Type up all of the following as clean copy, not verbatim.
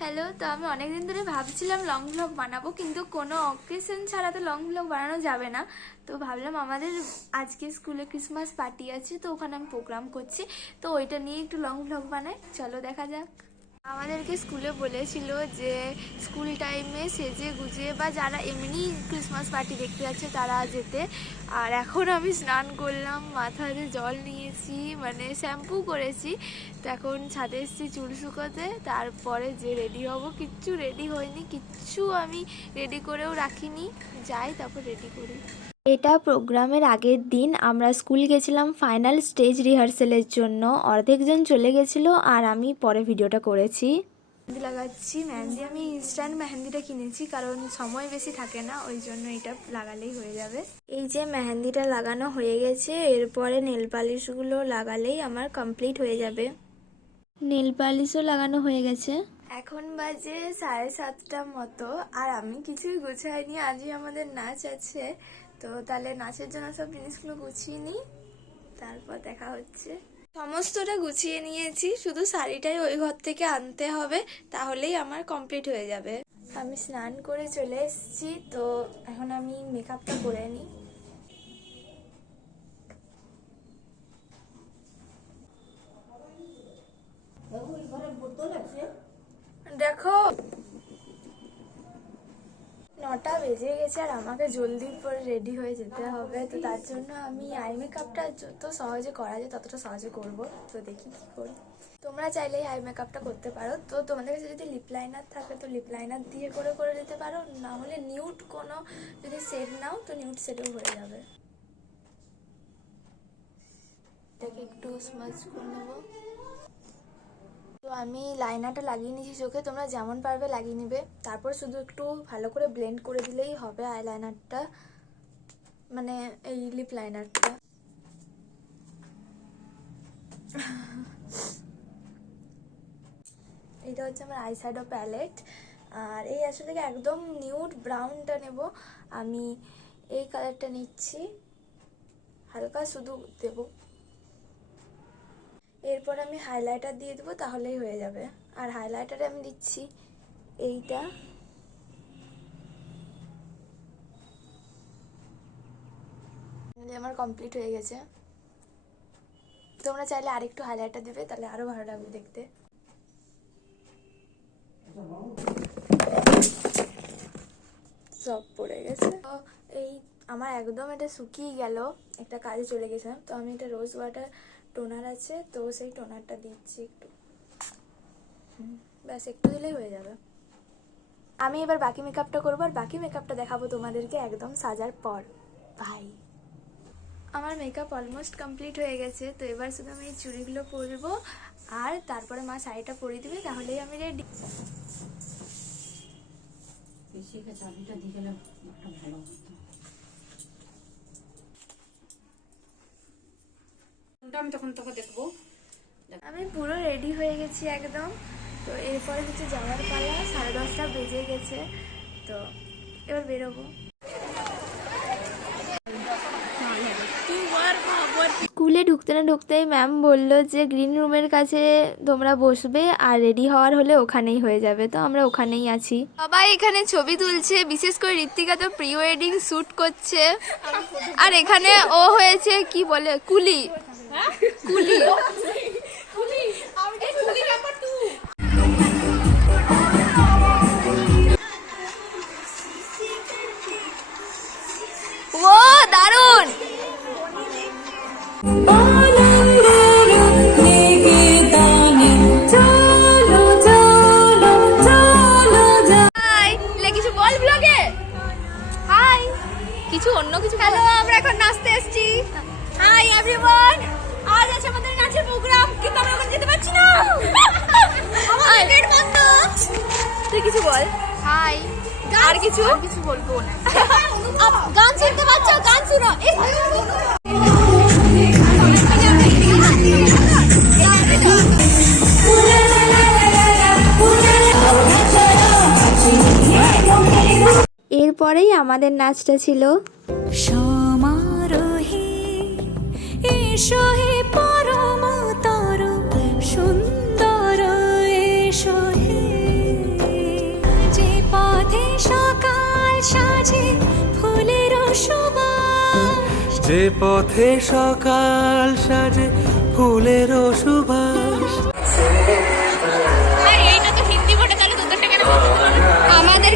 Hello, তো আমি অনেকদিন ধরে ভাবছিলাম লং ভ্লগ বানাবো, কিন্তু কোনো অকেশন ছাড়া তো লং ভ্লগ বানানো যাবে না। তো ভাবলাম আমাদের আজকে স্কুলে ক্রিসমাস পার্টি আছে, তো ওখানে আমি প্রোগ্রাম করছি, তো ওইটা নিয়ে একটু লং ভ্লগ বানাই। চলো দেখা যাক। আমাদেরকে স্কুলে বলেছিল যে স্কুল টাইমে সেজে গুজে বা যারা এমনি ক্রিসমাস পার্টি দেখতে যাচ্ছে তারা যেতে। আর এখন আমি স্নান করলাম, মাথাতে জল নিয়েছি, মানে শ্যাম্পু করেছি, তো এখন ছাদে এসেছি চুল শুকোতে। তারপরে যে রেডি হব, কিচ্ছু রেডি হয়নি, কিচ্ছু আমি রেডি করেও রাখিনি। যাই তারপর রেডি করি। এটা প্রোগ্রামের আগের দিন আমরা স্কুল গেছিলাম ফাইনাল স্টেজ রিহার্সেলের জন্য। অর্ধেকজন চলে গেছিলো আর আমি পরে ভিডিওটা করেছি। মেহেন্দি লাগাচ্ছি। মেহেন্দি আমি ইনস্ট্যান্ট মেহেন্দিটা কিনেছি, কারণ সময় বেশি থাকে না, ওই জন্য এটা লাগালেই হয়ে যাবে। এই যে মেহেন্দিটা লাগানো হয়ে গেছে, এরপরে নেল পালিশগুলো লাগালেই আমার কমপ্লিট হয়ে যাবে। নেল পালিশও লাগানো হয়ে গেছে। এখন বাজে 7:30 মতো, আর আমি কিছুই গুছাইনি। আজই আমাদের নাচ আছে, তো তাহলে নাচের জন্য সব জিনিসগুলো গুছিয়ে নিই, তারপর দেখা হচ্ছে। সমস্তটা গুছিয়ে নিয়েছি, শুধু শাড়িটাই ওই ঘর থেকে আনতে হবে, তাহলেই আমার কমপ্লিট হয়ে যাবে। আমি স্নান করে চলে এসেছি, তো এখন আমি মেকআপটা করে নিই। দেখো 9টা বেজে গেছে, আর আমাকে জলদি করে রেডি হয়ে যেতে হবে, তো তার জন্য আমি আই মেকআপটা যত সহজে করা যায় ততটা সহজে করব। তো দেখি কি করি। তোমরা চাইলেই আই মেকআপটা করতে পারো, তো তোমাদের কাছে যদি লিপ লাইনার থাকে তো লিপ লাইনার দিয়ে করে দিতে পারো, না হলে নিউড কোনো যদি শেড নাও তো নিউড শেডও হয়ে যাবে। এটাকে একটু স্মাচ করে নেবো। তো আমি লাইনারটা লাগিয়ে নিয়েছি চোখে, তোমরা যেমন পারবে লাগিয়ে নেবে। তারপর শুধু একটু ভালো করে ব্লেন্ড করে দিলেই হবে আই লাইনারটা, মানে এই লিপ লাইনারটা। এটা হচ্ছে আমার আই শ্যাডো প্যালেট, আর এই আসলে একদম নিউড ব্রাউনটা নেব আমি। এই কালারটা নিচ্ছি, হালকা শুধু দেবো। এরপর আমি হাইলাইটার দিয়ে দেবো, তাহলেই হয়ে যাবে। আর হাইলাইটারে আমি দিচ্ছি এইটা। আমার কমপ্লিট হয়ে গেছে। তোমরা চাইলে আরেকটু হাইলাইটার দিবে, তাহলে আরো ভালো লাগবে দেখতে। সব পড়ে গেছে। তো এই আমার একদম এটা শুকিয়ে গেল, একটা কাজে চলে গেছিলাম, তো আমি এটা রোজ ওয়াটার টোনার আছে, তো সেই টোনারটা দিচ্ছি একটু। ব্যাস একটু দিলেই হয়ে যাবে। আমি এবার বাকি মেকআপটা করবো, আর বাকি মেকআপটা দেখাবো তোমাদেরকে একদম সাজার পর। বাই। আমার মেকআপ অলমোস্ট কমপ্লিট হয়ে গেছে, তো এবার শুধু আমি এই চুড়িগুলো পরবো, আর তারপরে মা শাড়িটা পরিয়ে দিবে, তাহলেই আমি রেডি। আমি তখন তোকে দেখবো। আমি পুরো রেডি হয়ে গেছি একদম। তো এরপরে হচ্ছে যাওয়ার পালা। 10:30 বেজে গেছে, তো এবার বেরোবো। স্কুলে ঢুকতে না ঢুকতেই ম্যাম বললো যে গ্রিন রুমের কাছে তোমরা বসবে, আর রেডি হওয়ার হলে ওখানেই হয়ে যাবে, তো আমরা ওখানেই আছি। সবাই এখানে ছবি তুলছে, বিশেষ করে ঋত্বিকা তো প্রি ওয়েডিং শ্যুট করছে, আর এখানে ও হয়েছে কি বলে কুলি। কুলি ও দারুণ। কিছু বল ব্লগে। হাই, কিছু অন্য কিছু। হ্যালো, আমরা এখন নাচতে এসেছি। হাই এভরিওয়ান, আজ আছে আমাদের নাচের প্রোগ্রাম, কিন্তু আমরা ওখানে যেতে পারছি না, আমাদের গেট বন্ধ। তুই কিছু বল। হাই। আর কিছু বলবো না। গান শুনতে পাচ্ছ? গান শুনো। এরপরেই আমাদের নাচটা ছিল। সমারোহে এসো হে পরমতর সুন্দর এসো হে যে পথে সকাল সাজে ফুলেরও সুবাস। এইটা তো হিন্দি বটে, তাহলে তোদেরটা কেন আমাদের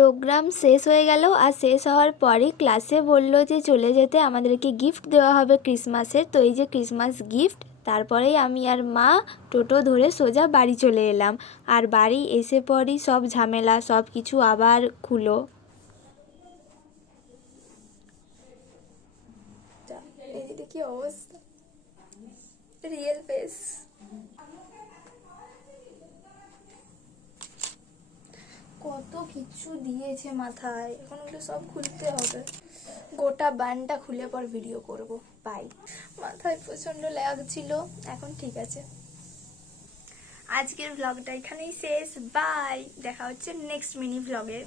প্রোগ্রাম শেষ হয়ে গেল আর শেষ হওয়ার পরে ক্লাসে বললো যে চলে যেতে, আমাদেরকে গিফট দেওয়া হবে ক্রিসমাসের। তো এই যে ক্রিসমাস গিফট। তারপরেই আমি আর মা টোটো ধরে সোজা বাড়ি চলে এলাম। আর বাড়ি এসে পরই সব ঝামেলা সব কিছু আবার খুলো। এইটা কি অবস্থা, রিয়েল ফেস। কত কিছু দিয়েছে মাথায়, এখন ওগুলো সব খুলতে হবে। গোটা বানটা খুলে পর ভিডিও করব। বাই। মাথায় প্রচন্ড লাগছিল, এখন ঠিক আছে। আজকের ভ্লগটা এখানেই শেষ। বাই, দেখা হচ্ছে নেক্সট মিনি ভ্লগে।